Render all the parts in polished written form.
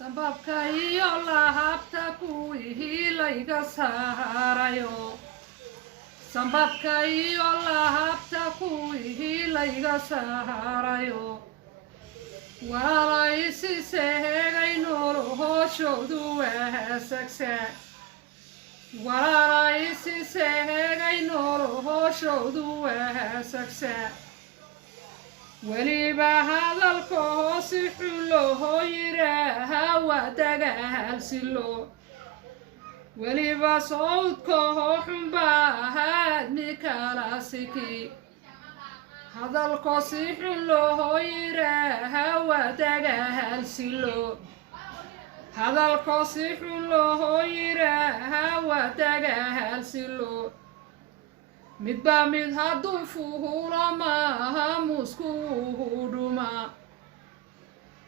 Sababka iyo lahabta kuwii layga saarayo Sababka iyo lahabta kuwii layga saarayo Walaisi seegay noloshoodu waasagsa Walaisi seegay noloshoodu waasagsa weliba hadalkoo si xun loo yiraahaa waa dagaal silo weliba sawdkoo xun baa aadmi kala siki hadalkoo si xun loo yiraahaa waa dagaal silo hadalkoo si xun loo yiraahaa waa dagaal silo midba mid hadduu fuhulo maaha musku dhuma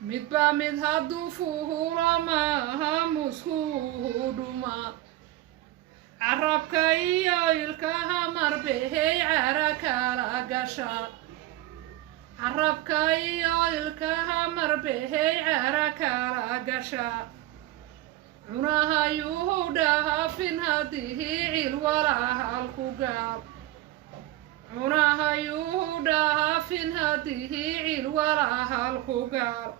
midba mid hadduu fuhulo maaha musku dhuma carabka iyo ilkaha marbehey cara kala gasha carabka iyo ilkaha marbehey cara kala gasha cunaha yuhu dhaafin haddii cil walaalku gaab cunaha yuhu dhaafin haddii cil walaalku gaab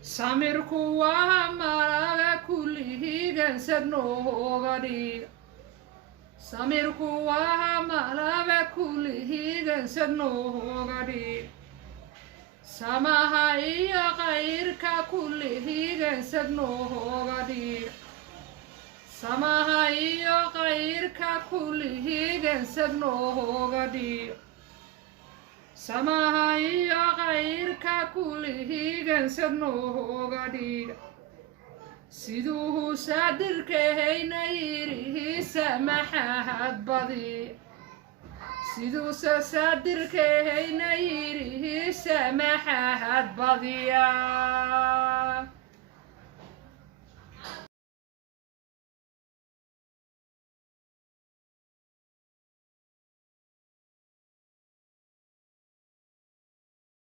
samirku waa malaga kullihigansad nooga dhiga samirku waa malaga kullihigansad nooga dhiga samaha iyo qayrka kullihigansad nooga dhiga samaha iyo qayrka kullihigansad nooga dhiga samaha iyo qayrka kullihigansad nooga dhiga siduu saadirkahayna yidhi samaxaad badi siduu saadirkahayna yidhi samaxaad badiya